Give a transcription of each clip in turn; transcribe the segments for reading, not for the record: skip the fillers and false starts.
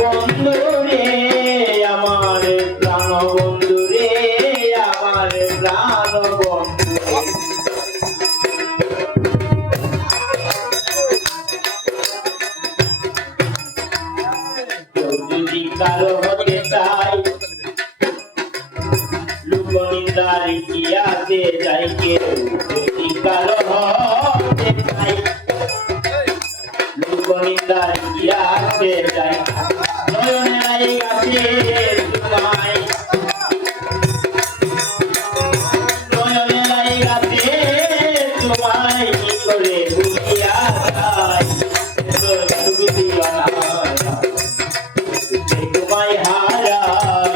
বন্ধু রে আমার প্রাণ বন্ধু রে আমার প্রাণ বন্ধু যদি কারো হতে চাই লোকনিন্দার ইতিহাসে যাই কেউ যদি কারো হতে চাই লোকনিন্দার ইতিহাসে যাই নয়নের কাছে তোমায় নয়নের কাছে তোমায় কি করে বুঝিয়া যায় এত সুবিধি তোমায় হারাই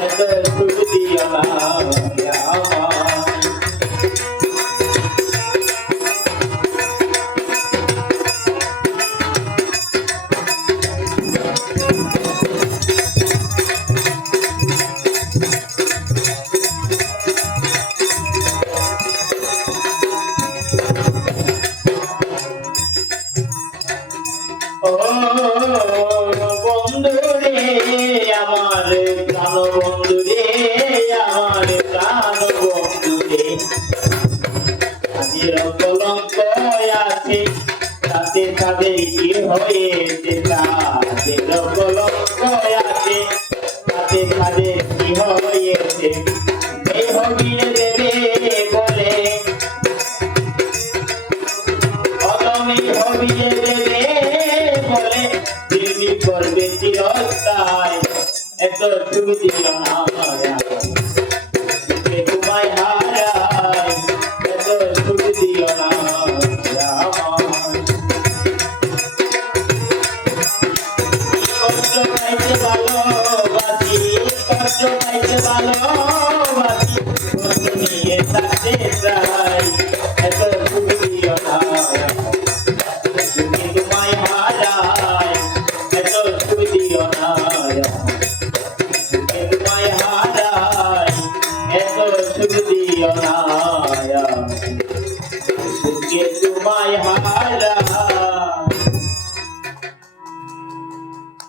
এত সুবিধি বন্ধু রে আমার প্রাণ বন্ধু রে আমার প্রাণ বন্ধু রে আজের কলঙ্ক আছে তাতে তাদের কি হয়েছে তাদের কলঙ্ক আছে তাতে তাদের কি হয়েছে এই হবিয়ে দেবে বলে অদমি হবিয়ে দেবে বলে দিল্লি করবে চিরস্থায় এত সুবিধি তোমায় হারাই এত সুবিধি কষ্ট পাইতে ভালোবাসি কষ্ট পাইতে ভালোবাসি কষ্ট নিয়ে থাকতে চাই এত সুবিধি তোমায় হারাই এত সুবিধি তোমায় হারাই এত সুবিধি তোমায়